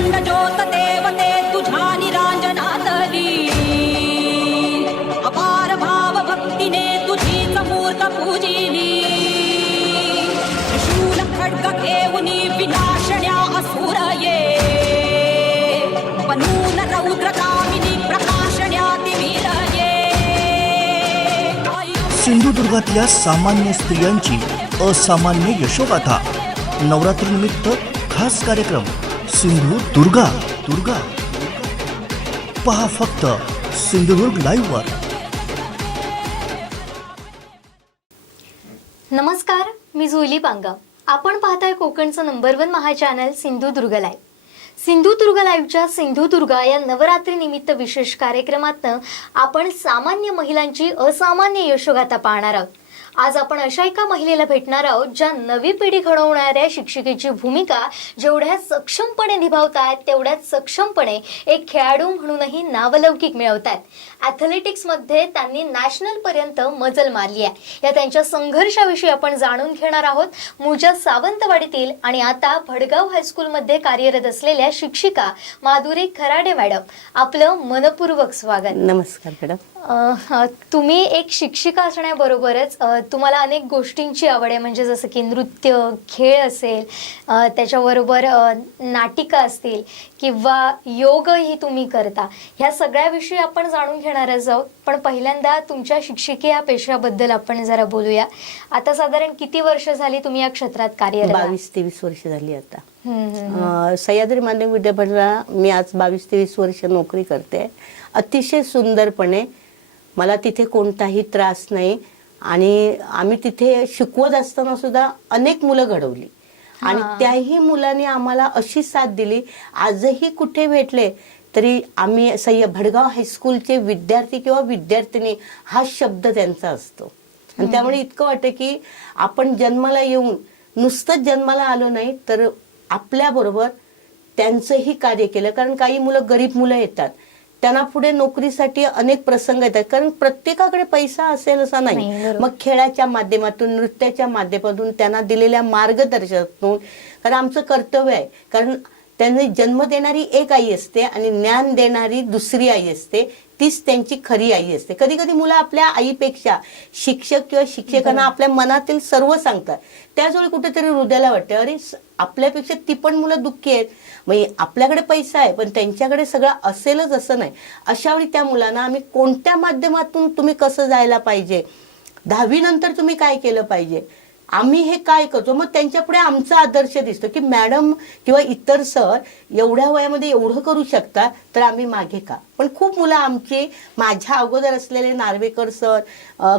अखंड ज्योत देवते तुझ्या निरांजनातली, अपार भाव भक्तीने तुझीच मूर्त पूजिली. त्रिशूल खड्ग घेऊनी विनाशण्या असुर ये, बनून रौद्र कामिनी प्रकाशण्याति वीर ये. सिंधुदुर्गातल्या सामान्य स्त्रियांची असामान्य यशोगाथा. नवरात्रीनिमित्त खास कार्यक्रम सिंधू दुर्गा. पहा फक्त सिंधुदुर्ग लाईव्ह वर. नमस्कार, मी जुली पांगा. आपण पाहताय कोकणचं नंबर 1 महा चॅनल सिंधुदुर्ग लाईव्ह. सिंधुदुर्ग लाईव्हच्या सिंधुदुर्गा या नवरात्री निमित्त विशेष कार्यक्रमातनं आपण सामान्य महिलांची असामान्य यशोगाथा पाहणार आहोत. आज आपण अशा एका महिलेला भेटणार आहोत ज्या नवी पिढी घडवणाऱ्या शिक्षिकेची भूमिका जेवढ्या सक्षमपणे निभावतात तेवढ्याच सक्षमपणे एक खेळाडू म्हणूनही नावलौकिक मिळवतात. ॲथलेटिक्समध्ये त्यांनी नॅशनल पर्यंत मजल मारली आहे. या त्यांच्या संघर्षाविषयी आपण जाणून घेणार आहोत. मूळच्या सावंतवाडीतील आणि आता भडगाव हायस्कूलमध्ये कार्यरत असलेल्या शिक्षिका माधुरी खराडे मॅडम, आपलं मनपूर्वक स्वागत. नमस्कार मॅडम. तुम्ही एक शिक्षिका असण्याबरोबरच तुम्हाला अनेक गोष्टींची आवड आहे, म्हणजे जसं की नृत्य, खेळ असेल, त्याच्याबरोबर नाटिका असतील किंवा योगही तुम्ही करता. ह्या सगळ्याविषयी आपण जाणून घेणारच आहोत. पण पहिल्यांदा तुमच्या शिक्षिके या पेशाबद्दल आपण जरा बोलूया. आता साधारण किती वर्ष झाली तुम्ही या क्षेत्रात कार्यरत? 22-23 वर्ष झाली आता. सह्याद्री माध्यमिक विद्यापीठाला मी आज 22-23 वर्ष नोकरी करते. अतिशय सुंदरपणे. मला तिथे कोणताही त्रास नाही आणि आम्ही तिथे शिकवत असताना सुद्धा अनेक मुलं घडवली आणि त्याही मुलांनी आम्हाला अशी साथ दिली. आजही कुठे भेटले तरी आम्ही भडगाव हायस्कूलचे विद्यार्थी किंवा विद्यार्थिनी हा शब्द त्यांचा असतो. आणि त्यामुळे इतकं वाटतं की आपण जन्माला येऊन नुसतंच जन्माला आलो नाही तर आपल्याबरोबर त्यांचंही कार्य केलं. कारण काही मुलं गरीब मुलं येतात, त्यांना पुढे नोकरीसाठी अनेक प्रसंग येतात. कारण प्रत्येकाकडे पैसा असेल असा नाही. मग खेळाच्या माध्यमातून, नृत्याच्या माध्यमातून, त्यांना दिलेल्या मार्गदर्शनातून, कारण आमचं कर्तव्य आहे. कारण त्यांनी जन्म देणारी एक आई असते आणि ज्ञान देणारी दुसरी आई असते, तीच त्यांची खरी आई असते. कधी कधी मुलं आपल्या आईपेक्षा शिक्षक किंवा शिक्षकांना आपल्या मनातील सर्व सांगतात. त्याचवेळी कुठेतरी हृदयाला वाटते, अरे आपल्यापेक्षा ती पण मुलं दुःखी आहेत. म्हणजे आपल्याकडे पैसा आहे पण त्यांच्याकडे सगळं असेलच असं नाही. अशा वेळी त्या मुलांना आम्ही कोणत्या माध्यमातून तुम्ही कसं जायला पाहिजे, 10वी नंतर तुम्ही काय केलं पाहिजे, आम्ही हे काय करतो, मग त्यांच्यापुढे आमचा आदर्श दिसतो की मॅडम किंवा इतर सर एवढ्या वयामध्ये एवढं करू शकतात तर आम्ही मागे का. पण खूप मुलं आमची माझ्या अगोदर असलेले नार्वेकर सर,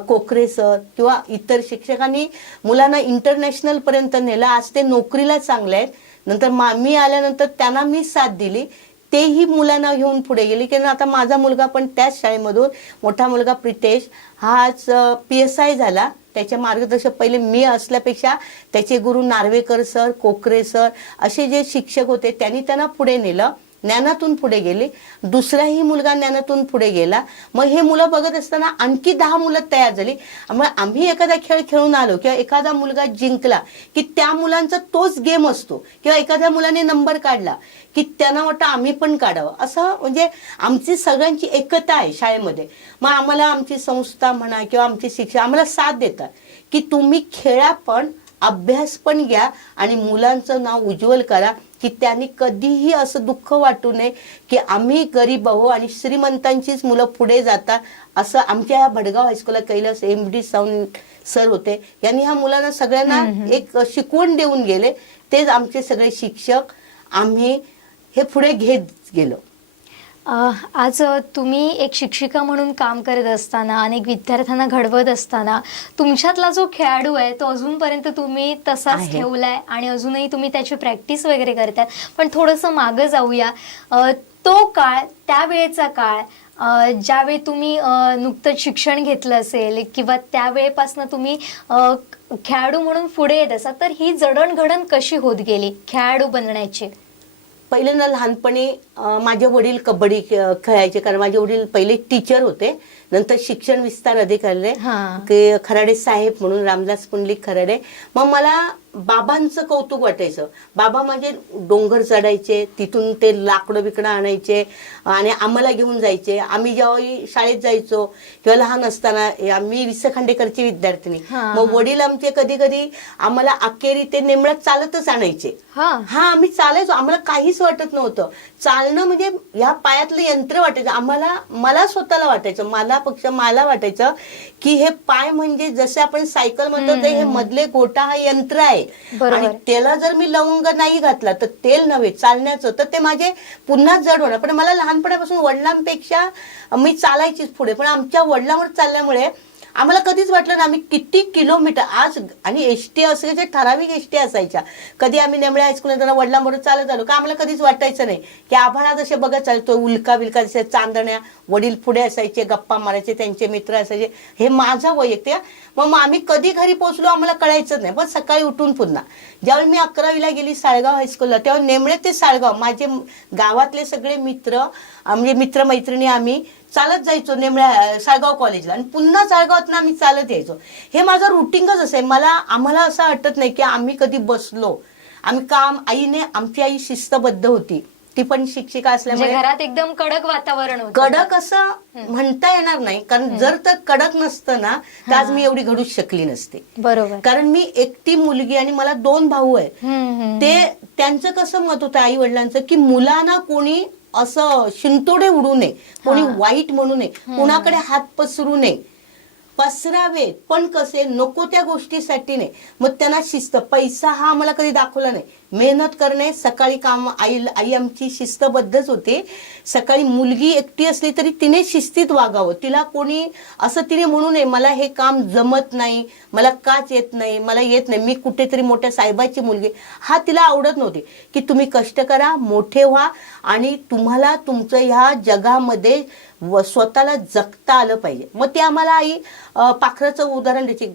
कोकरे सर किंवा इतर शिक्षकांनी मुलांना इंटरनॅशनल पर्यंत नेलं. आज ते नोकरीला चांगले आहेत. नंतर मी आल्यानंतर त्यांना मी साथ दिली. तेही मुलांना घेऊन पुढे गेले की आता माझा मुलगा पण त्याच शाळेमधून, मोठा मुलगा प्रितेश हा आज PSI झाला. त्याचे मार्गदर्शक पहिले मी असल्यापेक्षा त्याचे गुरु नार्वेकर सर, कोकरे सर असे जे शिक्षक होते त्यांनी त्यांना पुढे नेलं. ज्ञानातून पुढे गेले. दुसराही मुलगा ज्ञानातून पुढे गेला. मग हे मुलं बघत असताना आणखी 10 मुलं तयार झाली. मग आम्ही एखादा खेळ खेळून आलो किंवा एखादा मुलगा जिंकला की त्या मुलांचा तोच गेम असतो किंवा एखाद्या मुलाने नंबर काढला की त्यांना वाटतं आम्ही पण काढावं. असं म्हणजे आमची सगळ्यांची एकता आहे शाळेमध्ये. मग आम्हाला आमची संस्था म्हणा किंवा आमचे शिक्षक आम्हाला साथ देतात की तुम्ही खेळा पण, अभ्यास पण घ्या आणि मुलांचं नाव उज्ज्वल करा की त्यांनी कधीही असं दुःख वाटू नये की आम्ही गरीब आहो आणि श्रीमंतांचीच मुलं पुढे जातात. असं आमच्या ह्या भडगाव हायस्कूलला कैलास MD सावंत सर होते. यांनी ह्या मुलांना सगळ्यांना एक शिकवण देऊन गेले. तेच आमचे सगळे शिक्षक आम्ही हे पुढे घेत गेलो. आज तुम्ही एक शिक्षिका म्हणून काम करत असताना, अनेक विद्यार्थ्यांना घडवत असताना तुमच्यातला जो खेळाडू आहे तो अजूनपर्यंत तुम्ही तसाच ठेवलाय आणि अजूनही तुम्ही त्याची प्रॅक्टिस वगैरे करताय. पण थोडंसं मागं जाऊया. तो काळ, त्यावेळेचा काळ, ज्यावेळी तुम्ही नुकतंच शिक्षण घेतलं असेल किंवा त्यावेळेपासून तुम्ही खेळाडू म्हणून पुढे येत असाल, तर ही जडणघडण कशी होत गेली खेळाडू बनण्याची? पहिल्यांदा लहानपणी माझे वडील कबड्डी खेळायचे. कारण माझे वडील पहिले टीचर होते, नंतर शिक्षण विस्तार अधिकारी खराडे साहेब म्हणून रामदास पुंडलिक खराडे. मग मला बाबांचं कौतुक वाटायचं. बाबा म्हणजे डोंगर चढायचे, तिथून ते लाकडं बिकडं आणायचे आणि आम्हाला घेऊन जायचे. आम्ही जेव्हा शाळेत जायचो किंवा लहान असताना, मी विस खांडेकरची विद्यार्थिनी, मग वडील आमचे कधी कधी आम्हाला अखेरी ते नेमळ्यात चालतच आणायचे. आम्ही चालायचो, आम्हाला काहीच वाटत नव्हतं. चालणं म्हणजे या पायातलं यंत्र वाटायचं आम्हाला. मला स्वतःला वाटायचं, मला वाटायचं की हे पाय म्हणजे जसे आपण सायकल म्हणतो ते हे मधले गोटा हा यंत्र आहे. आणि त्याला जर मी लवंग नाही घातला तर तेल नव्हे चालण्याचं, तर ते माझे पुन्हा जड होणार. पण मला लहानपणापासून वडिलांपेक्षा मी चालायचीच पुढे. पण आमच्या वडिलांवर चालल्यामुळे आम्हाला कधीच वाटलं ना आम्ही किती किलोमीटर आज. आणि एसटी असायचे, ठराविक एसटी असायच्या. कधी आम्ही नेमळ्या हायस्कूल वडिलांबरोबर चालत आलो का आम्हाला कधीच वाटायचं नाही की आभाळात असे बघत चालतो, उल्का बिलका जसे चांदण्या. वडील पुढे असायचे, गप्पा मारायचे, त्यांचे मित्र असायचे. हे माझं वैयक्तिक. मग आम्ही कधी घरी पोहोचलो आम्हाला कळायचं नाही. पण सकाळी उठून पुन्हा ज्यावेळी मी 11वीला गेली साळगाव हायस्कूलला, तेव्हा नेमळे ते साळगाव माझे गावातले सगळे मित्र म्हणजे मित्रमैत्रिणी आम्ही चालत जायचो नेमळ्या साळगाव कॉलेजला आणि पुन्हा साळगावातनं आम्ही चालत यायचो. हे माझं रुटीनच असं आहे. आम्हाला असं वाटत नाही की आम्ही कधी बसलो. आम्ही काम, आमची आई शिस्तबद्ध होती, ती पण शिक्षिका असल्यामुळे घरात एकदम कडक वातावरण होतं. कडक असं म्हणता येणार नाही, कारण जर तर कडक नसतं ना तर आज मी एवढी घडूच शकली नसते. बरोबर. कारण मी एकटी मुलगी आणि मला 2 भाऊ आहे. ते त्यांचं कसं मत होतं आई वडिलांचं की मुलांना कोणी असं शिंतोडे उडू नये, कोणी वाईट म्हणू नये, कुणाकडे हात पसरू नये. पसरावे पण कसे, नको त्या गोष्टीसाठी नाही. मग त्यांना शिस्त, पैसा हा आम्हाला कधी दाखवला नाही. मेहनत करणे, सकाळी काम. आई आमची शिस्तबद्धच होती. सकाळी मुलगी एकटी असली तरी तिने शिस्तीत वागावं. तिला कोणी असं तिने म्हणू नये मला हे काम जमत नाही, मला काच येत नाही, मला येत नाही, मी कुठेतरी मोठ्या साहेबाची मुलगी, हा तिला आवडत नव्हती. की तुम्ही कष्ट करा, मोठे व्हा आणि तुम्हाला तुमचं ह्या जगामध्ये स्वतःला जगता आलं पाहिजे. मग ते आम्हाला आई पाखराचं उदाहरण द्यायची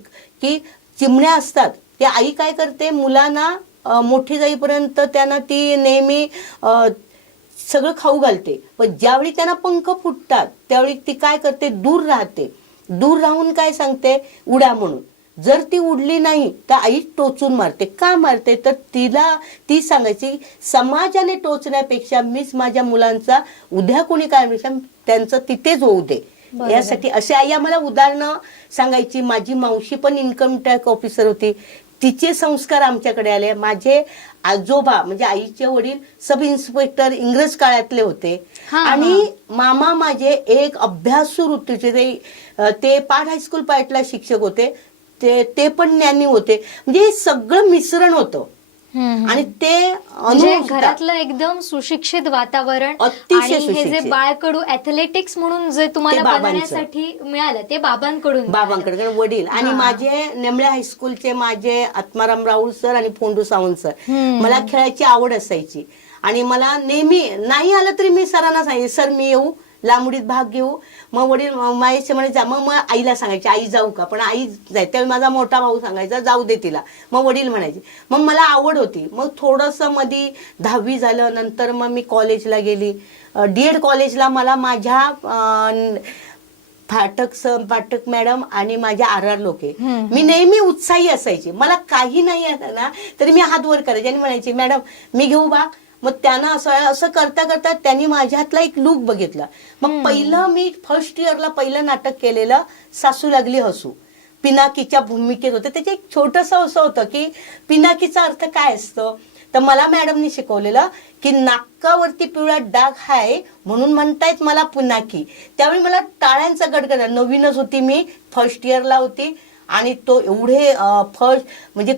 की चिमण्या असतात, ते आई काय करते मुलांना मोठी जाईपर्यंत त्यांना ती नेहमी सगळं खाऊ घालते. पण ज्यावेळी त्यांना पंख फुटतात त्यावेळी ती काय करते, दूर राहते. दूर राहून काय सांगते, उडा म्हणून. जर ती उडली नाही तर आई टोचून मारते. का मारते तर ती सांगायची समाजाने टोचण्यापेक्षा मीच माझ्या मुलांचा उद्या कोणी काय त्यांचं तिथेच होऊ दे, यासाठी असे आई आम्हाला उदाहरणं सांगायची. माझी मावशी पण इन्कम टॅक्स ऑफिसर होती, तिचे संस्कार आमच्याकडे आले. माझे आजोबा म्हणजे आईचे वडील सब इन्स्पेक्टर इंग्रज काळातले होते. आणि मामा माझे एक अभ्यासू वृत्तीचे, ते पाठ हायस्कूल पाटला शिक्षक होते, ते पण ज्ञानी होते. म्हणजे हे सगळं मिश्रण होतं. आणि ते घरातलं एकदम सुशिक्षित वातावरण. आणि हे जे बाळकडू ऍथलेटिक्स म्हणून जे तुम्हाला बनवण्यासाठी मिळालं ते बाबांकडून वडील. आणि माझे नेमळ्या हायस्कूलचे माझे आत्माराम राऊळ सर आणि फोंडू सावंत सर, मला खेळायची आवड असायची. आणि मला नेहमी नाही आलं तरी मी सरांना सांगायचे सर मी येऊ, लांबडीत भाग घेऊ. मग वडील माझ्याचे म्हणे जा. मग आईला सांगायचे आई जाऊ का, पण आई जाय. त्यावेळी माझा मोठा भाऊ सांगायचा जाऊ दे तिला. मग वडील म्हणायचे. मग मला आवड होती. मग थोडंसं मध्ये 10वी झालं, नंतर मग मी कॉलेजला गेली. डीएड कॉलेजला मला माझ्या फाटक मॅडम आणि माझ्या RR लोके, मी नेहमी उत्साही असायची. मला काही नाही आलं ना तरी मी हात वर करायचे आणि म्हणायचे मॅडम मी घेऊ भाग. मग त्यांना असं करता करता त्यांनी माझ्यातला एक लूक बघितला. मग पहिलं मी फर्स्ट इयरला पहिलं नाटक केलेलं सासू लागली हसू, पिनाकीच्या भूमिकेत होते. त्याचे एक छोटंसं असं होतं की पिनाकीचा अर्थ काय असतो, तर मला मॅडमनी शिकवलेलं की नाकावरती पिवळा डाग हाय म्हणून म्हणतायत मला पिनाकी. त्यावेळी मला टाळ्यांचा गडगड, नवीनच होती, मी फर्स्ट इयरला होती. आणि तो एवढे फर्स्ट म्हणजे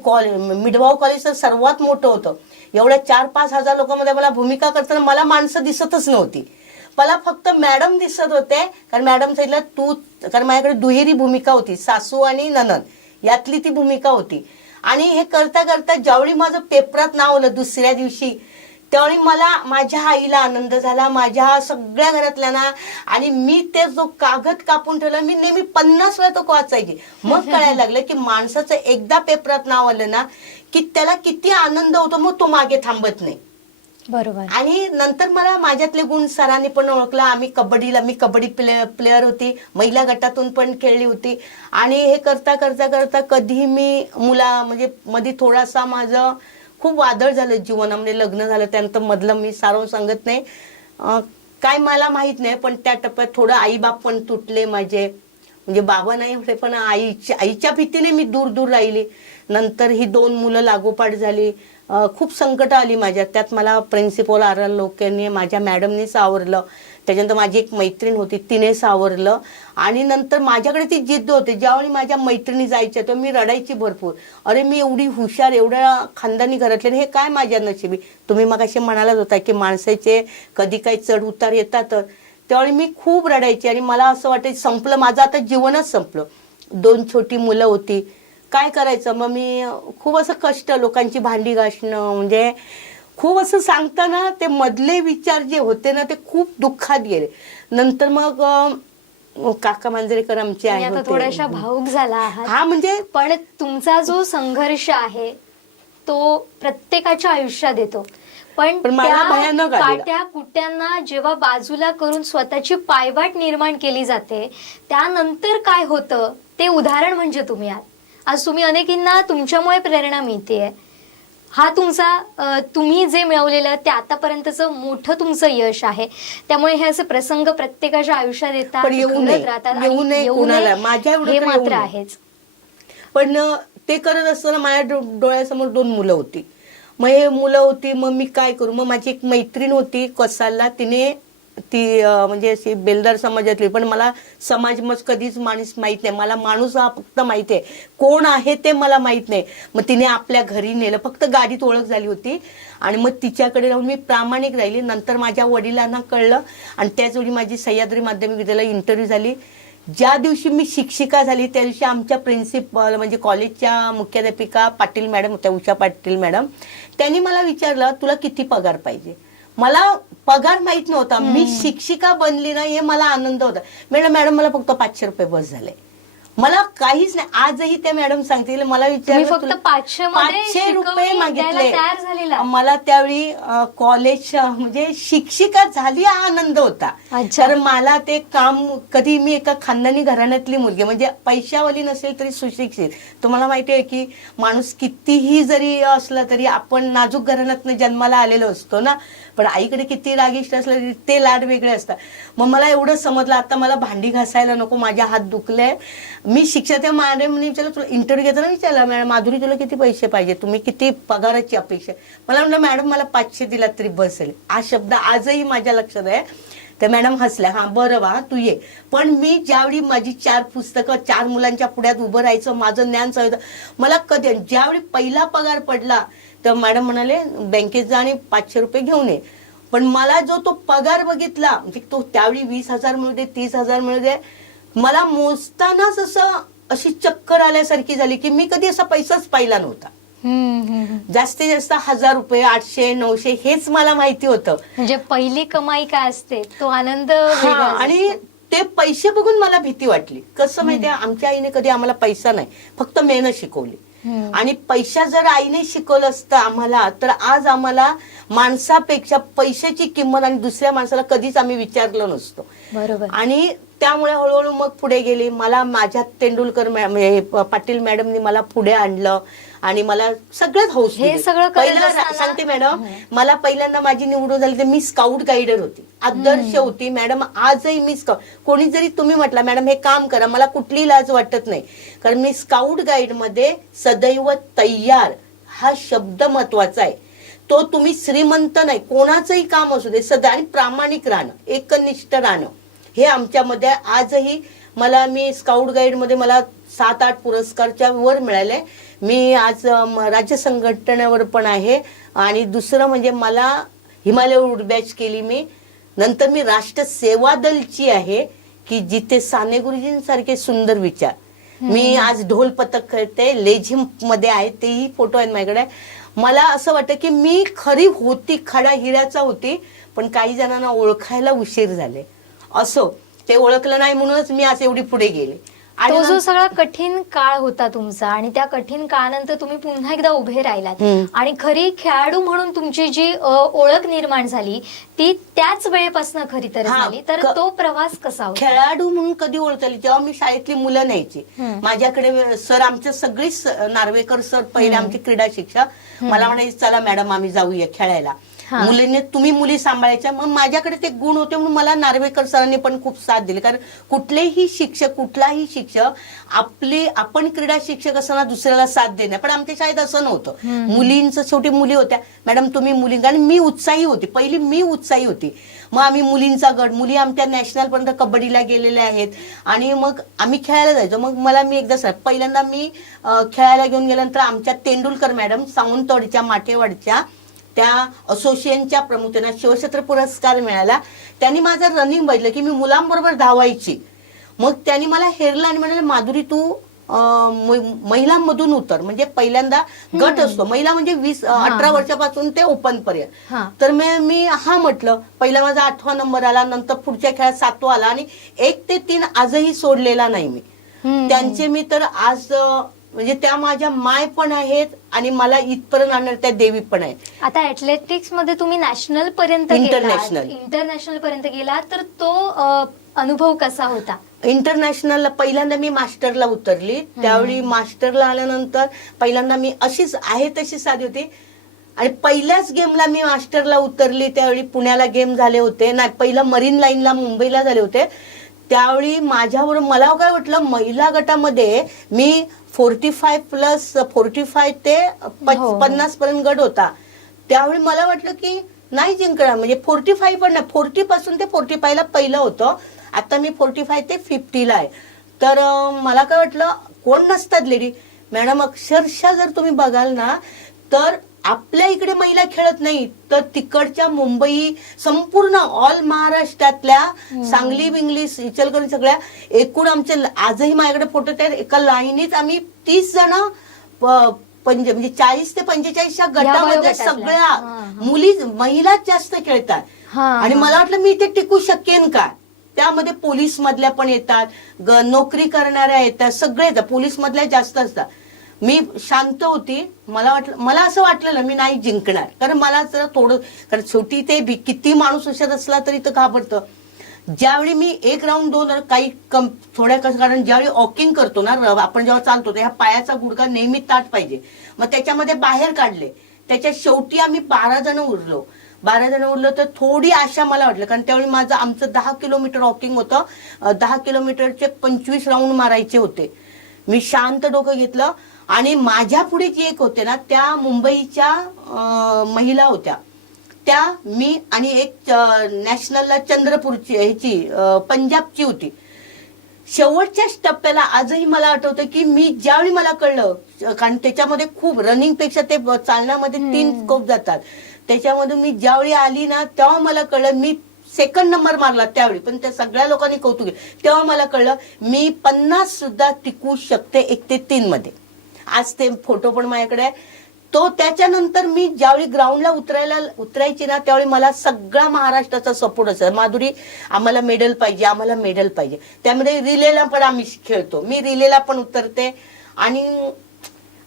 मिडवाव कॉलेज तर सर्वात मोठं होतं. एवढ्या 4-5 हजार लोकांमध्ये मला भूमिका करताना मला माणसं दिसतच नव्हती. मला फक्त मॅडम दिसत होते. कारण मॅडम सांगितलं कारण माझ्याकडे दुहेरी भूमिका होती, सासू आणि ननद यातली ती भूमिका होती. आणि हे करता करता ज्यावेळी माझं पेपरात नाव आलं दुसऱ्या दिवशी, त्यावेळी मला माझ्या आईला आनंद झाला, माझ्या सगळ्या घरातल्यांना. आणि मी ते जो कागद कापून ठेवला मी नेहमी 50 वेळा तो वाचायची. मग कळायला लागलं की माणसाचं एकदा पेपरात नाव आलं ना की त्याला किती आनंद होतो, मग तो मागे थांबत नाही. बरोबर. आणि नंतर मला माझ्यातले गुण सरांनी पण ओळखला. मी कबड्डी प्लेअर होती, महिला गटातून पण खेळली होती. आणि हे करता करता करता कधी मी म्हणजे मध्ये थोडासा माझं खूप वादळ झालं जीवनामध्ये. लग्न झालं त्यानंतर मधलं मी सारवून सांगत नाही, काय मला माहित नाही, पण त्या टप्प्यात थोडं आई बाप पण तुटले माझे. म्हणजे बाबा नाही होते पण आईच्या भीतीने मी दूर दूर राहिली. नंतर ही 2 मुलं लागोपाठ झाली. खूप संकट आली माझ्यात. त्यात मला प्रिन्सिपल आर लोकांनी, माझ्या मॅडमनी सावरलं. त्याच्यानंतर माझी एक मैत्रीण होती, तिने सावरलं. आणि नंतर माझ्याकडे ती जिद्द होती. ज्यावेळी माझ्या मैत्रिणी जायच्या तेव्हा मी रडायची भरपूर. अरे मी एवढी हुशार, एवढ्या खानदानी घरातले, हे काय माझ्या नशिबी. तुम्ही मग असे म्हणालाच होता की माणसाचे कधी काही चढ उतार येतात. त्यावेळी मी खूप रडायची आणि मला असं वाटायचं संपलं माझं, आता जीवनच संपलं. 2 छोटी मुलं होती, काय करायचं. मग मी खूप असं कष्ट, लोकांची भांडी घासणं, म्हणजे खूप असं सांगताना ते मधले विचार जे होते ना ते खूप दुःखात गेले. नंतर मग काका मांजरेकर आमचे आहे आता थोड्याशा भावुक झाला आहात. हा म्हणजे पण तुमचा जो संघर्ष आहे तो प्रत्येकाच्या आयुष्यात येतो. पण मला भयानक आलेला. काट्या कुट्यांना जेव्हा बाजूला करून स्वतःची पायवाट निर्माण केली जाते त्यानंतर काय होतं ते उदाहरण म्हणजे तुम्ही आहात. आज तुम्ही अनेकींना तुमच्यामुळे प्रेरणा मिळतेय. हा तुमचा तुम्ही जे मिळवलेलं ते आतापर्यंतचं मोठं तुमचं यश आहे. त्यामुळे हे असे प्रसंग प्रत्येकाच्या आयुष्यात येतात, घडत राहतात. हे मात्र आहेच. पण ते करत असताना माझ्या डोळ्यासमोर 2 मुलं होती. मग हे मुलं होती, मग मी काय करू. मग माझी एक मैत्रीण होती कसालला, ती म्हणजे अशी बेलदार समाजातली, पण मला समाज मग कधीच माणूस माहित नाही. मला माणूस हा फक्त माहिती आहे, कोण आहे ते मला माहित नाही. मग तिने आपल्या घरी नेलं, फक्त गाडीत ओळख झाली होती. आणि मग तिच्याकडे राहून मी प्रामाणिक राहिली. नंतर माझ्या वडिलांना कळलं आणि त्याच वेळी माझी सह्याद्री माध्यमिक विद्यालयात इंटरव्ह्यू झाली. ज्या दिवशी मी शिक्षिका झाली त्या दिवशी आमच्या प्रिन्सिपल म्हणजे कॉलेजच्या मुख्याध्यापिका पाटील मॅडम होत्या, उषा पाटील मॅडम, त्यांनी मला विचारलं तुला किती पगार पाहिजे. मला पगार माहित नव्हता. मी शिक्षिका बनली ना हे मला आनंद होता. मॅडम मला फक्त 500 रुपये बस झाले, मला काहीच नाही. आजही त्या मॅडम सांगतील, मला विचारलं फक्त 500 रुपये मागितले. मला त्यावेळी कॉलेज म्हणजे शिक्षिका झाली हा आनंद होता. तर मला ते काम कधी मी एका खानदानी घराण्यातली मुलगी म्हणजे पैशावाली नसेल तरी सुशिक्षित. तुम्हाला माहिती आहे की माणूस कितीही जरी असला तरी आपण नाजूक घराण्यातनं जन्माला आलेलो असतो ना, पण आईकडे किती रागिष्ट असलं तरी ते लाड वेगळे असतात. मग मला एवढं समजलं आता मला भांडी घासायला नको, माझ्या हात दुखले. मी शिक्षक मॅडमने विचारलं तुला इंटरव्ह्यू घेताना विचारलं मॅडम माधुरी तुला किती पैसे पाहिजे, तुम्ही किती पगाराची अपेक्षा. मला म्हणलं मॅडम मला 500 दिला तरी बसेल. हा शब्द आजही माझ्या लक्षात आहे. त्या मॅडम हसल्या, हा बरं वा तू ये. पण मी ज्यावेळी माझी 4 पुस्तकं 4 मुलांच्या पुढ्यात उभं राहायचं, माझं ज्ञान सवय, मला कधी ज्यावेळी पहिला पगार पडला तर मॅडम म्हणाले बँकेत जा आणि 500 रुपये घेऊन ये. पण मला जो तो पगार बघितला म्हणजे तो त्यावेळी 20,000 मिळू दे 30,000 मिळू दे, मला मोजतानाच अशी चक्कर आल्यासारखी झाली की मी कधी असा पैसाच पाहिला नव्हता. जास्तीत जास्त 1000 रुपये 800 900 हेच मला माहिती होतं. म्हणजे पहिली कमाई काय असते तो आनंद आणि ते पैसे बघून मला भीती वाटली. कसं माहितीये आमच्या आईने कधी आम्हाला पैसा नाही फक्त मेहनत शिकवली. आणि पैसा जर आईने शिकवलं असतं आम्हाला तर आज आम्हाला माणसापेक्षा पैशाची किंमत आणि दुसऱ्या माणसाला कधीच आम्ही विचारलो नसतो. बरोबर. आणि त्यामुळे हळूहळू मग पुढे गेली. मला माझ्या तेंडुलकर पाटील मॅडमनी मला पुढे आणलं आणि मला सगळ्यात हौस पहिला सांगते मॅडम, मला पहिल्यांदा माझी निवड झाली तर मी स्काउट गाईडर होती, आदर्श होती मॅडम. आजही मी कोणी जरी तुम्ही म्हटलं मॅडम हे काम करा मला कुठलीही लाज वाटत नाही, कारण मी स्काउट गाईड मध्ये सदैव तयार हा शब्द महत्वाचा आहे. तो तुम्ही श्रीमंत नाही कोणाचंही काम असू दे सदा आणि प्रामाणिक राहणं एकनिष्ठ राहणं हे आमच्यामध्ये आजही. मी स्काउट गाईड मध्ये मला 7-8 पुरस्कारच्या वर मिळाले. मी आज राज्य संघटनेवर पण आहे. आणि दुसरं म्हणजे मला हिमालय उड बॅच केली मी. नंतर मी राष्ट्र सेवा दलची आहे की जिथे साने गुरुजींसारखे सुंदर विचार. मी आज ढोल पथक खेळते, लेझिम मध्ये आहे, तेही फोटो आहेत माझ्याकडे. मला असं वाटतं की मी खरी होती खडा हिऱ्याचा होती, पण काही जणांना ओळखायला उशीर झाले. असो ते ओळखलं नाही म्हणूनच मी आज एवढी पुढे गेले. आणि तो जो सगळा कठीण काळ होता तुमचा आणि त्या कठीण काळानंतर तुम्ही पुन्हा एकदा उभे राहिलात आणि खरी खेळाडू म्हणून तुमची जी ओळख निर्माण झाली ती त्याच वेळेपासून खरी तर झाली. तर तो प्रवास कसा होता? खेळाडू म्हणून कधी ओळख झाली जेव्हा मी शाळेतली मुलं न्यायची माझ्याकडे. सर आमचे सगळीच नार्वेकर सर पहिले आमचे क्रीडा शिक्षक मला म्हणायचे चला मॅडम आम्ही जाऊया खेळायला. मुलीने तुम्ही मुली सांभाळायच्या. मग माझ्याकडे ते गुण होते म्हणून मला नार्वेकर सरांनी पण खूप साथ दिली. कारण कुठलाही शिक्षक आपण क्रीडा शिक्षक असताना दुसऱ्याला साथ देणार, पण आमच्या शाळेत असं नव्हतं. मुलींचं शेवटी मुली होत्या, मॅडम तुम्ही मुली, कारण मी उत्साही होती, पहिली मी उत्साही होती. मग आम्ही मुलींचा गट, मुली आमच्या नॅशनल पर्यंत कबड्डीला गेलेल्या आहेत आणि मग आम्ही खेळायला जायचो. मग मला मी एकदा पहिल्यांदा मी खेळायला घेऊन गेल्यानंतर आमच्या तेंडुलकर मॅडम सावंतवाडीच्या माठेवाडच्या त्या असोसिएशनच्या प्रमुख, त्यांना शिवछत्र पुरस्कार मिळाला. त्यांनी माझं रनिंग बघितलं की मी मुलांबरोबर धावायची. मग त्यांनी मला हेरलं आणि म्हणाले माधुरी तू महिलांमधून उतर, म्हणजे पहिल्यांदा गट असतो महिला म्हणजे 18 वर्षापासून ते ओपन पर्यंत. तर मी हा म्हटलं. पहिला माझा 8वा नंबर आला, नंतर पुढच्या खेळात 7वा आला आणि 1 ते 3 आजही सोडलेला नाही मी. त्यांचे मी तर आज म्हणजे त्या माझ्या माय पण आहेत आणि मला इथपर्यंत आणणार त्या देवी पण आहेत. आता ऍथलेटिक्स मध्ये तुम्ही नॅशनल पर्यंत इंटरनॅशनल पर्यंत गेला, तर तो अनुभव कसा होता? इंटरनॅशनलला पहिल्यांदा मी मास्टरला उतरली. त्यावेळी मास्टरला आल्यानंतर पहिल्यांदा मी अशीच आहे तशी साधी होती आणि पहिल्याच गेमला मी मास्टरला उतरली. त्यावेळी पुण्याला गेम झाले होते, नाही पहिलं मरीन लाईनला मुंबईला झाले होते. त्यावेळी माझ्यावर मला काय वाटलं महिला गटामध्ये मी 45 ते 50 पर्यंत गट होता. त्यावेळी मला वाटलं की नाही जिंकणार, म्हणजे 45 पण नाही, 40 पासून ते 45 ला पहिलं होतं. आता मी 45 ते 50 ला आहे. तर मला काय वाटलं कोण नसतात लेडी. मॅडम अक्षरशः जर तुम्ही बघाल ना तर आपल्या इकडे महिला खेळत नाही, तर तिकडच्या मुंबई संपूर्ण ऑल महाराष्ट्रातल्या सांगली बिंगली इचलकरंजी सगळ्या एकूण आमचे आजही माझ्याकडे फोटो आहेत. एका लाईनीत आम्ही 30 जण म्हणजे 40 ते 45च्या गटामध्ये सगळ्या मुली महिलाच जास्त खेळतात. आणि मला वाटलं मी इथे टिकू शकेन का. त्यामध्ये पोलीस मधल्या पण येतात, नोकरी करणाऱ्या येतात, सगळे येतात, पोलीस मधल्या जास्त असतात. मी शांत होती. मला असं वाटलं ना मी नाही जिंकणार, कारण मला जरा थोडं, कारण शेवटी ते किती माणूस हुशार असला तरी तर घाबरतं. ज्यावेळी मी 1 राऊंड 2 काही थोड्या कसं, कारण ज्यावेळी वॉकिंग करतो ना आपण जेव्हा चालतो ह्या पायाचा गुडघा नेहमी ताट पाहिजे, मग त्याच्यामध्ये बाहेर काढले. त्याच्या शेवटी आम्ही 12 जण उरलो. तर थोडी आशा मला वाटलं, कारण त्यावेळी आमचं 10 किलोमीटर वॉकिंग होतं. 10 किलोमीटरचे 25 राऊंड मारायचे होते. मी शांत डोकं घेतलं आणि माझ्या पुढे जी एक होते ना त्या मुंबईच्या महिला होत्या, त्या मी आणि एक नॅशनलला चंद्रपूरची ह्याची पंजाबची होती. शेवटच्या टप्प्याला आजही मला आठवतं की मी ज्यावेळी मला कळलं, कारण त्याच्यामध्ये खूप रनिंग पेक्षा ते चालण्यामध्ये 3 स्कोप जातात, त्याच्यामधून मी ज्यावेळी आली ना तेव्हा मला कळलं मी सेकंड नंबर मारला त्यावेळी, पण त्या सगळ्या लोकांनी कौतुक केलं. तेव्हा मला कळलं मी 50 सुद्धा टिकू शकते 1 ते 3 मध्ये. आज ते फोटो पण माझ्याकडे आहे. तो त्याच्यानंतर मी ज्यावेळी ग्राउंडला उतरायची ना त्यावेळी मला सगळा महाराष्ट्राचा सपोर्ट असेल, माधुरी आम्हाला मेडल पाहिजे. त्यामध्ये रिलेला पण आम्ही खेळतो, मी रिलेला पण उतरते आणि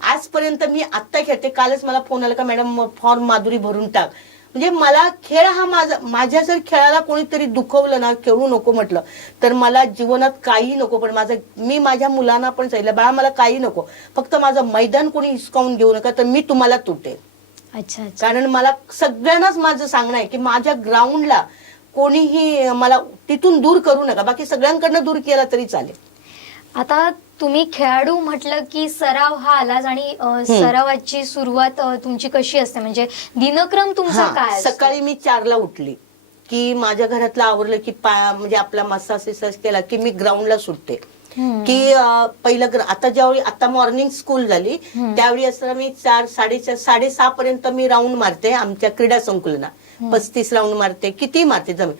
आजपर्यंत मी आत्ता खेळते. कालच मला फोन आला का मॅडम फॉर्म माधुरी भरून टाक. म्हणजे मला खेळ हा माझ्या जर खेळाला कोणीतरी दुखवलं ना, खेळू नको म्हटलं तर मला जीवनात काही नको. पण मी माझ्या मुलांना पण सांगितलं बाळा मला काही नको, फक्त माझं मैदान कोणी हिसकावून घेऊ नका तर मी तुम्हाला तुटेल. अच्छा. कारण मला सगळ्यांनाच माझं सांगणं आहे की माझ्या ग्राउंडला कोणीही मला तिथून दूर करू नका, बाकी सगळ्यांकडनं दूर केला तरी चालेल. आता तुम्ही खेळाडू म्हटलं की सराव हा आलाच आणि सरावाची सुरुवात तुमची कशी असते, म्हणजे दिनक्रम तुमचा काय? सकाळी मी 4ला उठली की माझ्या घरातलं आवरलं की म्हणजे आपला मसाज केला की मी ग्राउंडला सुटते. की पहिलं आता ज्यावेळी आता मॉर्निंग स्कूल झाली त्यावेळी असताना मी 4, 6:30 पर्यंत मी राऊंड मारते आमच्या क्रीडा संकुलनात. 35 राऊंड मारते, किती मारते जमीन.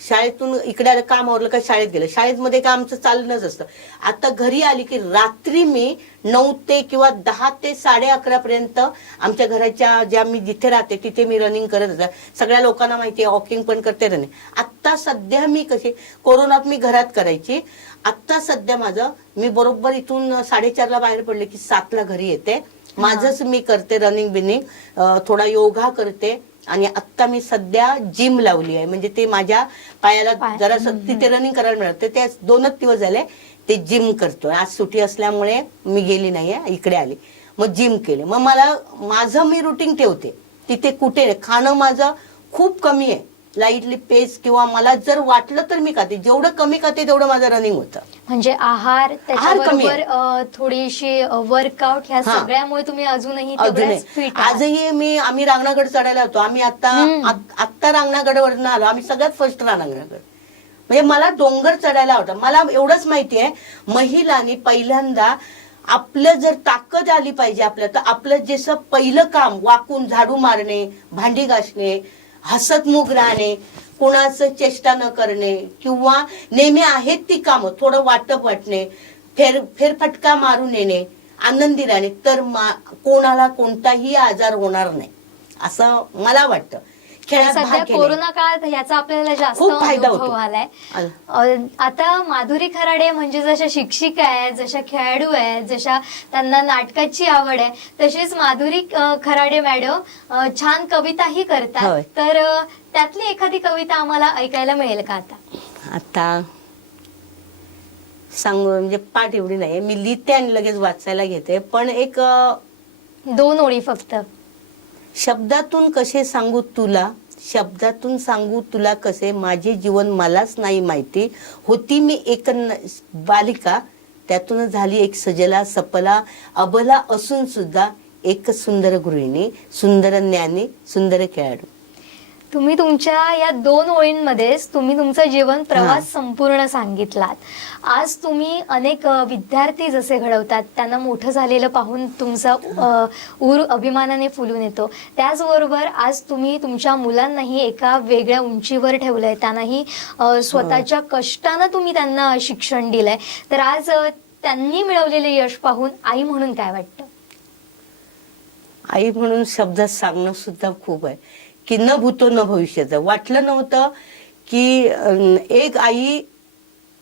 शाळेतून इकडे आलं, काम आवरलं का शाळेत गेलं, शाळेमध्ये का आमचं चालणंच असतं. आता घरी आली की रात्री मी 9 ते किंवा 10 ते 11:30 पर्यंत आमच्या घराच्या ज्या मी जिथे राहते तिथे मी रनिंग करत होते. सगळ्या लोकांना माहिती आहे वॉकिंग पण करते, रनिंग. आता सध्या मी कशी कोरोनात मी घरात करायची, आता सध्या माझं मी बरोबर इथून 4:30ला बाहेर पडले की 7ला घरी येते. माझंच मी करते रनिंग बिनिंग, थोडा योगा करते. आणि आता मी सध्या जिम लावली आहे, म्हणजे ते माझ्या पायाला जरा तिथे रनिंग करायला मिळते. ते 2च दिवस झाले ते जिम करतोय. आज सुट्टी असल्यामुळे मी गेली नाहीये, इकडे आली, मग जिम केले. मग मला माझं मी रुटीन ठेवते तिथे. कुठे खाणं माझं खूप कमी आहे, लाईटली पेस किंवा मला जर वाटलं तर मी खाते. जेवढं कमी खाते तेवढं माझं रनिंग होतं. म्हणजे आहार कमी त्याच्याबरोबर थोडीशी वर्कआउट ह्या सगळ्यामुळे तुम्ही अजूनही तेवढेच fit आहात. आजही आम्ही रांगणागड चढायला होतो. आम्ही आता रांगणागडवरनं आलो. आम्ही सगळ्यात फर्स्ट रांगणागड. म्हणजे मला डोंगर चढायला आवडतं. मला एवढंच माहितीये, महिलांनी पहिल्यांदा आपलं जर ताकद आली पाहिजे आपल्या, तर आपलं जसं पहिलं काम वाकून झाडू मारणे, भांडी घासणे, हसतमुख राहणे, कोणाचं चेष्टा न करणे किंवा नेहमी आहेत ती कामं थोडं वाटप वाटणे, फेरफटका मारून येणे, आनंदी राहणे, तर कोणाला कोणताही आजार होणार नाही असं मला वाटतं. सध्या कोरोना काळात ह्याचा आपल्याला जास्त अनुभव आलाय. आता माधुरी खराडे म्हणजे जशा शिक्षिका आहेत, जशा खेळाडू आहेत, जशा त्यांना नाटकाची आवड आहे, तशीच माधुरी खराडे मॅडम छान कविताही करतात. तर त्यातली एखादी कविता आम्हाला ऐकायला मिळेल का? आता सांगू म्हणजे पाठ एवढी नाही, मी लिहिते आणि लगेच वाचायला घेते, पण एक 2 ओळी फक्त. शब्दातून कसे सांगू तुला, शब्दातून सांगू तुला कसे, माझे जीवन मलाच नाही माहिती. होती मी एक बालिका, त्यातून झाली एक सजला सपला, अबला असून सुद्धा एक सुंदर गृहिणी, सुंदर ज्ञानी, सुंदर खेळाडू. तुम्ही तुमच्या या 2 ओळींमध्येच तुम्ही तुमचा जीवन प्रवास संपूर्ण सांगितलात. आज तुम्ही अनेक विद्यार्थी जसे घडवतात त्यांना मोठं झालेलं पाहून तुमचा ऊर अभिमानाने फुलून येतो. त्याचबरोबर आज तुम्ही तुमच्या मुलांनाही एका वेगळ्या उंचीवर ठेवलंय, त्यांनाही स्वतःच्या कष्टानं तुम्ही त्यांना शिक्षण दिलंय. तर आज त्यांनी मिळवलेले यश पाहून आई म्हणून काय वाटतं? आई म्हणून शब्दात सांगणं सुद्धा खूप आहे की न भूतो न भविष्याचं. वाटलं नव्हतं की एक आई,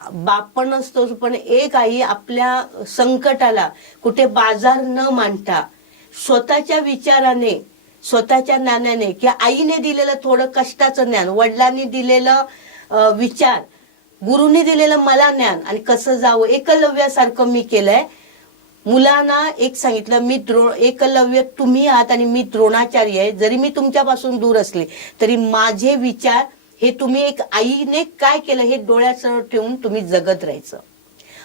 बाप पण असतो, पण एक आई आपल्या संकटाला कुठे बाजार न मांडता स्वतःच्या विचाराने, स्वतःच्या ज्ञानाने, की आईने दिलेलं थोडं कष्टाचं ज्ञान, वडिलांनी दिलेलं विचार, गुरुनी दिलेलं मला ज्ञान आणि कसं जावं, एकलव्यासारखं मी केलंय. मुलांना एक सांगितलं, मी एकलव्य तुम्ही आहात आणि मी द्रोणाचार्य आहे. जरी मी तुमच्यापासून दूर असले तरी माझे विचार हे तुम्ही एक आईने काय केलं हे डोळ्यासमोर ठेवून तुम्ही जगत राहायचं.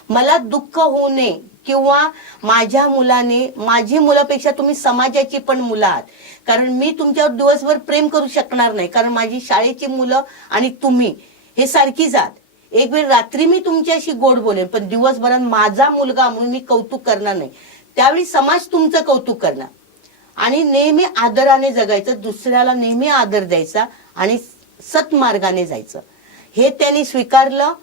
मला दुःख होऊ नये किंवा माझ्या मुलाने, माझी मुलापेक्षा तुम्ही समाजाची पण मुलं आहात, कारण मी तुमच्यावर दिवसभर प्रेम करू शकणार नाही, कारण माझी शाळेची मुलं आणि तुम्ही हे सारखीच आहात. एक वेळ रात्री मी तुमच्याशी गोड बोलेन, पण दिवसभरात माझा मुलगा म्हणून मी कौतुक करणार नाही. त्यावेळी समाज तुमचं कौतुक करणार. आणि नेहमी आदराने जगायचं, दुसऱ्याला नेहमी आदर द्यायचा आणि सत्मार्गाने जायचं. हे त्यांनी स्वीकारलं.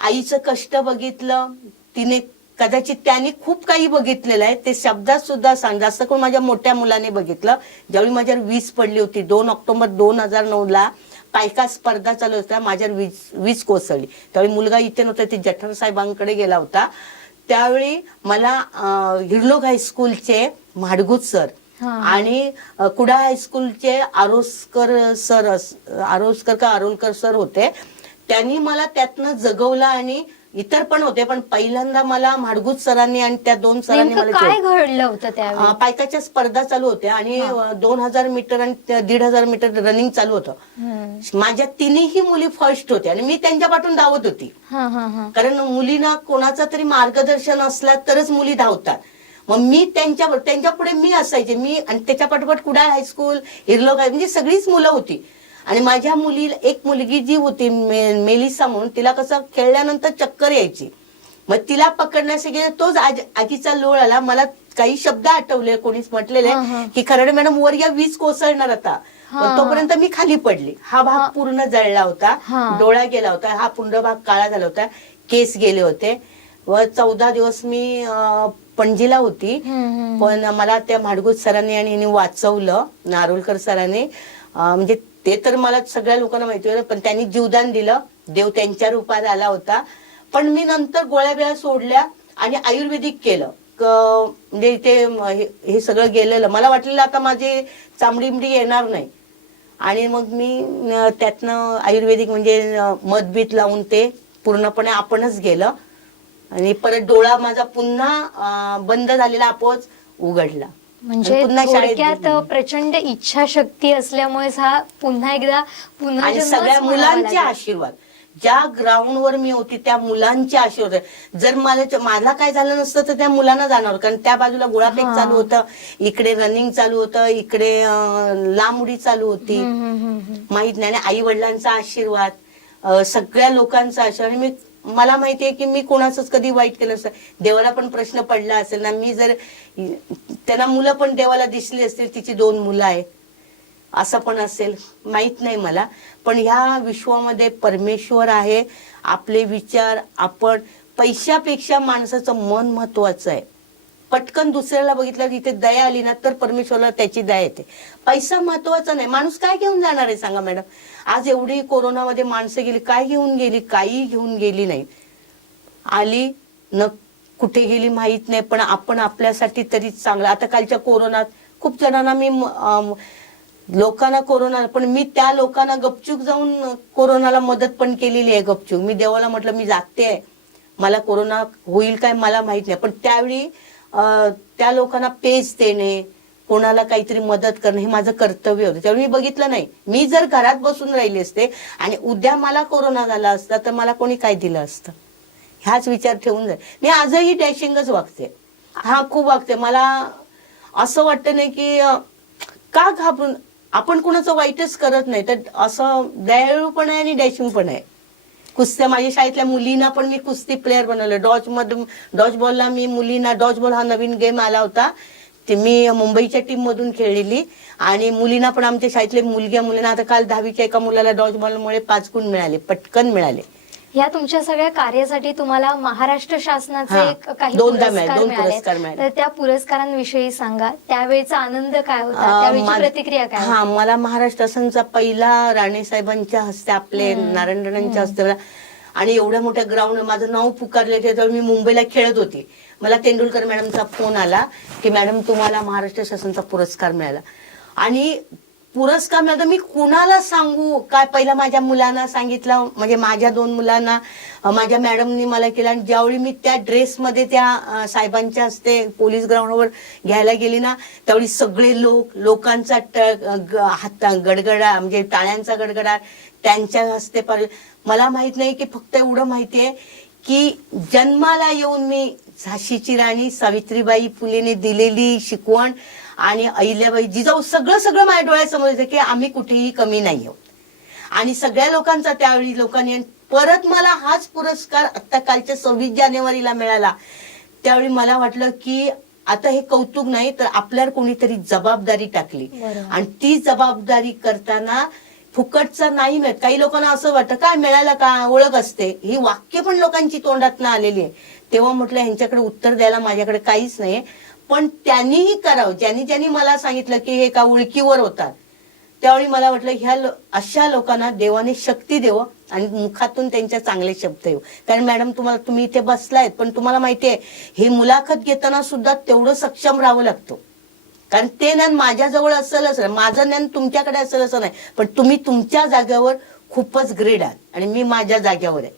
आईचं कष्ट बघितलं तिने, कदाचित त्यांनी खूप काही बघितलेलं आहे, ते शब्दात सुद्धा सांग. जास्त करून माझ्या मोठ्या मुलाने बघितलं. ज्यावेळी माझ्यावर 20 पडली होती, 2 ऑक्टोबर 2009ला पायका स्पर्धा चालू होत्या, माझ्यावर वीज कोसळली. त्यावेळी मुलगा इथे नव्हता, ते जठर साहेबांकडे गेला होता. त्यावेळी मला हिरलोक हायस्कूलचे म्हाडगुत सर आणि कुडा हायस्कूलचे आरोस्कर सर होते. त्यांनी मला त्यातनं जगवलं आणि इतर पण होते, पण पहिल्यांदा मला म्हाडगुत सरांनी आणि त्या 2 सरांनी मला काय घडलं होतं त्यावेळी? पायकाच्या स्पर्धा चालू होत्या आणि 2000 मीटर आणि 1500 मीटर रनिंग चालू होतं. माझ्या 3ही मुली फर्स्ट होत्या आणि मी त्यांच्या पाठून धावत होती, कारण मुलींना कोणाचा तरी मार्गदर्शन असला तरच मुली धावतात. मग मी त्यांच्या पुढे मी असायचे, मी आणि त्याच्या पाठोपाठ कुडाळ हायस्कूल, हिरलोक म्हणजे सगळीच मुलं होती. आणि माझ्या मुलीला एक मुलगी जी होती मेलिसा म्हणून, तिला कसं खेळल्यानंतर चक्कर यायची, मग तिला पकडण्यासाठी तोच आगीचा लोळ आला. मला काही शब्द आठवले, कोणीच म्हटलेले की खराडे मॅडम वर या 20 कोसळणार आता. पण तोपर्यंत मी खाली पडली. हा भाग पूर्ण जळला होता, डोळा गेला होता, हा पूर्ण भाग काळा झाला होता, केस गेले होते व 14 दिवस मी पणजीला होती. पण मला त्या भाडगुत सरांनी आणि हिने वाचवलं, नारोलकर सरांनी. म्हणजे ते तर मला सगळ्या लोकांना माहिती होतं, पण त्यांनी जीवदान दिलं, देव त्यांच्या रूपात आला होता. पण मी नंतर गोळ्या बिळ्या सोडल्या आणि आयुर्वेदिक केलं. म्हणजे ते हे सगळं गेलेलं मला वाटलेलं आता माझी चामडी येणार नाही. आणि मग मी त्यातनं आयुर्वेदिक म्हणजे मधबीत लावून ते पूर्णपणे आपणच गेलं. आणि परत डोळा माझा पुन्हा बंद झालेला आपोच उघडला. म्हणजे थोडक्यात प्रचंड इच्छाशक्ती असल्यामुळेच हा पुन्हा एकदा आणि सगळ्या मुलांचे आशीर्वाद, ज्या ग्राउंडवर मी होती त्या मुलांचे आशीर्वाद. जर मला काय झालं नसतं तर त्या मुलांना जाणार, कारण त्या बाजूला गोळाफेक चालू होतं, इकडे रनिंग चालू होतं, इकडे लांब उडी चालू होती. माहित नाही. आई वडिलांचा आशीर्वाद, सगळ्या लोकांचा आशीर्वाद. मी मला माहितीये की मी कोणाचंच कधी वाईट केलं नसतं. देवाला पण प्रश्न पडला असेल ना, मी जर त्यांना मुलं पण देवाला दिसली असतील, तिची 2 मुलं आहे, असं पण असेल माहित नाही मला. पण ह्या विश्वामध्ये परमेश्वर आहे. आपले विचार, आपण पैशापेक्षा माणसाचं मन महत्वाचं आहे. पटकन दुसऱ्याला बघितलं तिथे दया आली ना तर परमेश्वराला त्याची दया येते. पैसा महत्वाचा नाही. माणूस काय घेऊन जाणार आहे सांगा मॅडम? आज एवढी कोरोनामध्ये माणसं गेली, काय घेऊन गेली? काही घेऊन गेली नाही. आली न कुठे गेली माहित नाही, पण आपण आपल्यासाठी तरी चांगलं. आता कालच्या कोरोनात खूप जणांना मी लोकांना कोरोना, पण मी त्या लोकांना गपचूक जाऊन कोरोनाला मदत पण केलेली आहे गपचूक. मी देवाला म्हटलं मी जाते, मला कोरोना होईल काय मला माहित नाही, पण त्यावेळी त्या लोकांना पेज देणे, कोणाला काहीतरी मदत करणं हे माझं कर्तव्य होतं. त्यावेळी मी बघितलं नाही. मी जर घरात बसून राहिले असते आणि उद्या मला कोरोना झाला असता तर मला कोणी काय दिलं असतं, ह्याच विचार ठेवून जाईल. मी आजही डॅशिंगच वागते. खूप वागते. मला असं वाटतं नाही की का घाबरून, आपण कुणाचं वाईटच करत नाही, तर असं दयाळू पण आहे आणि डॅशिंग पण आहे. कुस्त्या माझ्या शाळेतल्या मुलींना पण मी कुस्ती प्लेअर बनवलं. डॉज बॉलला मी मुलींना, डॉज बॉल हा नवीन गेम आला होता, ते मी मुंबईच्या टीम मधून खेळलेली. आणि मुलींना पण आमच्या शाळेतले मुलींना, आता काल 10वीच्या एका मुलाला डॉज बॉलमुळे 5 गुण मिळाले, पटकन मिळाले. या तुमच्या सगळ्या कार्यासाठी तुम्हाला महाराष्ट्र शासनाचे काही दोन पुरस्कार मिळाले, तर त्या पुरस्कारांविषयी सांगा. त्यावेळेचा आनंद काय होता, त्यावेळीची प्रतिक्रिया काय? मला महाराष्ट्र शासनाचा पहिला राणेसाहेबांच्या हस्ते, आपले नारायणराणांच्या हस्ते, आणि एवढ्या मोठ्या ग्राउंड माझं नाव पुकारले. त्याच्यावर मी मुंबईला खेळत होती. मला तेंडुलकर मॅडमचा फोन आला की मॅडम तुम्हाला महाराष्ट्र शासनाचा पुरस्कार मिळाला. आणि पुरस्कार मिळाला मी कुणाला सांगू काय? पहिला माझ्या मुलांना सांगितलं, म्हणजे माझ्या 2 मुलांना माझ्या मॅडमनी मला केलं. आणि ज्यावेळी मी त्या ड्रेसमध्ये त्या साहेबांच्या हस्ते पोलीस ग्राउंडवर घ्यायला गेली ना, त्यावेळी सगळे लोकांचा हात गडगडा, म्हणजे टाळ्यांचा गडगडा त्यांच्या हस्ते. मला माहित नाही की फक्त एवढं माहितीये की जन्माला येऊन मी झाशीची राणी सावित्रीबाई फुलेने दिलेली शिकवण आणि अहिल्याबाई जिजाऊ सगळं माझ्या डोळ्यासमोर येतं की आम्ही कुठेही कमी नाही आहोत. आणि सगळ्या लोकांचा त्यावेळी लोकांनी परत मला हाच पुरस्कार आता कालच्या 26 जानेवारीला मिळाला. त्यावेळी मला वाटलं की आता हे कौतुक नाही तर आपल्यावर कोणीतरी जबाबदारी टाकली. आणि ती जबाबदारी करताना फुकटचा नाही मिळत. काही लोकांना असं वाटतं काय मिळालं का, ओळख असते, ही वाक्य पण लोकांची तोंडातनं आलेली आहे. तेव्हा म्हटलं ह्यांच्याकडे उत्तर द्यायला माझ्याकडे काहीच नाहीये, पण त्यांनीही करावं. ज्यांनी मला सांगितलं की हे का उळकीवर होतात, त्यावेळी मला वाटलं अशा लोकांना देवाने शक्ती देवं आणि मुखातून त्यांच्या चांगले शब्द येऊ. कारण मॅडम तुम्ही इथे बसलायत, पण तुम्हाला माहितीये हे मुलाखत घेताना सुद्धा तेवढं सक्षम राहावं लागतं. कारण ते ज्ञान माझ्याजवळ असेल असं, माझं ज्ञान तुमच्याकडे असेल असं नाही, पण तुम्ही तुमच्या जागेवर खूपच ग्रेड आहात आणि मी माझ्या जागेवर आहे.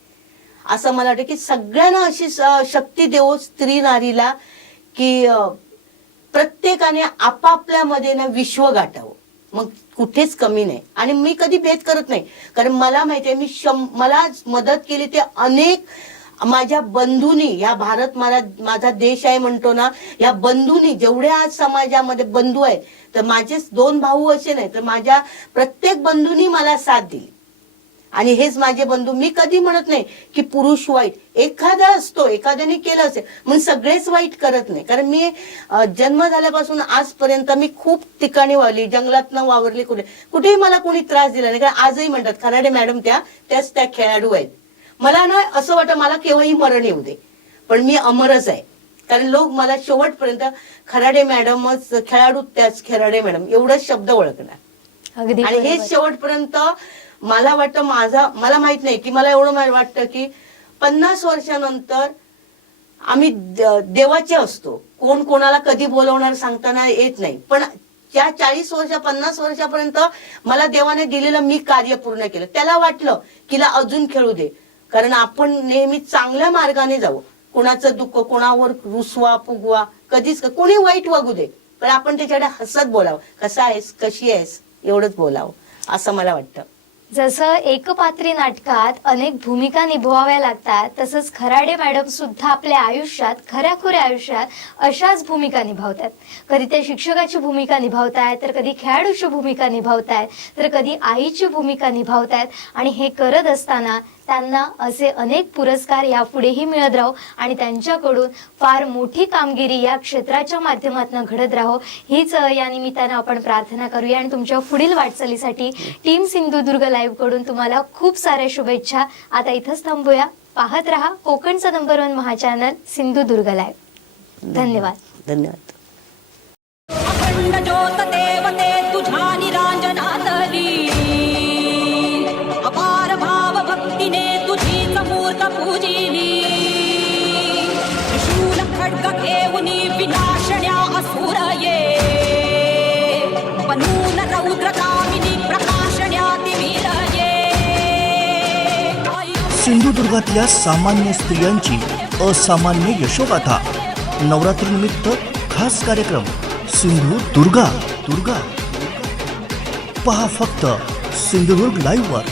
असं मला वाटतं की सगळ्यांना अशी शक्ती देवो स्त्री नारीला की प्रत्येकाने आपापल्यामध्ये ना विश्व गाठावं, मग कुठेच कमी नाही. आणि मी कधी भेद करत नाही, कारण मला माहितीये मला मदत केली ते अनेक माझ्या बंधूंनी, या भारत माझा देश आहे म्हणतो ना, या बंधूंनी जेवढ्या आज समाजामध्ये बंधू आहेत, तर माझे 2 भाऊ असे नाही तर माझ्या प्रत्येक बंधूंनी मला साथ दिली. आणि हेच माझे बंधू. मी कधी म्हणत नाही की पुरुष वाईट, एखादा असतो, एखाद्याने केलं असेल म्हणून सगळेच वाईट करत नाही. कारण मी जन्म झाल्यापासून आजपर्यंत मी खूप ठिकाणी वावरली, जंगलातनं वावरली, कुठेही मला कोणी त्रास दिला नाही. कारण आजही म्हणतात खराडे मॅडम त्याच त्या खेळाडू आहेत. मला ना असं वाटतं मला केव्हाही मरण येऊ दे, पण मी अमरच आहे. कारण लोक मला शेवटपर्यंत खराडे मॅडमच, खेळाडू त्याच खराडे मॅडम एवढंच शब्द ओळखणार. अगदी आणि बरोबर. हेच शेवटपर्यंत मला वाटतं मला माहित नाही की मला एवढं वाटतं की 50 वर्षानंतर आम्ही देवाचे असतो. कोण कोणाला कधी बोलवणार सांगताना येत नाही, पण त्या 40 वर्ष 50 वर्षापर्यंत मला देवाने दिलेलं मी कार्य पूर्ण केलं. त्याला वाटलं की अजून खेळू दे, कारण आपण नेहमी चांगल्या मार्गाने जाऊ. कोणाचं दुःख, कोणावर रुसवा फुगवा कधीच, कोणी वाईट वागू दे, पण आपण त्याच्याकडे हसत बोलावं. कसा आहेस, कशी आहेस, एवढंच बोलावं असं मला वाटतं. जसं एकपात्री नाटकात अनेक भूमिका निभवाव्या लागतात, तसंच खराडे मॅडम सुद्धा आपल्या आयुष्यात, खऱ्याखुऱ्या आयुष्यात अशाच भूमिका निभावतात. कधी ते शिक्षकाची भूमिका निभावतायत, तर कधी खेळाडूची भूमिका निभावतायत, तर कधी आईची भूमिका निभावतायत. आणि हे करत असताना त्यांना असे अनेक पुरस्कार यापुढेही मिळत राहो आणि त्यांच्याकडून फार मोठी कामगिरी या क्षेत्राच्या माध्यमातून घडत राहो, हीच या निमित्तानं आपण प्रार्थना करूया. आणि तुमच्या पुढील वाटचालीसाठी टीम सिंधुदुर्ग लाईव्ह कडून तुम्हाला खूप साऱ्या शुभेच्छा. आता इथंच थांबूया. पाहत रहा कोकणचं नंबर 1 महाचॅनल सिंधुदुर्ग लाईव्ह. धन्यवाद. धन्यवाद. अखंड ज्योत देवते तुझ्या निरांजनातली, अपार भाव भक्तीने तुझीच मूर्त पूजिली. त्रिशूल खड्ग घेऊनी विनाशण्या असुर ये, बनून रौद्र कामिनी प्रकाशण्या तिमिर ये. सिंधुदुर्गातल्या सामान्य स्त्रियांची असामान्य यशोगाथा. नवरात्रीनिमित्त खास कार्यक्रम सिंधुदुर्गा. पहा फक्त सिंधुदुर्ग लाईव्हवर.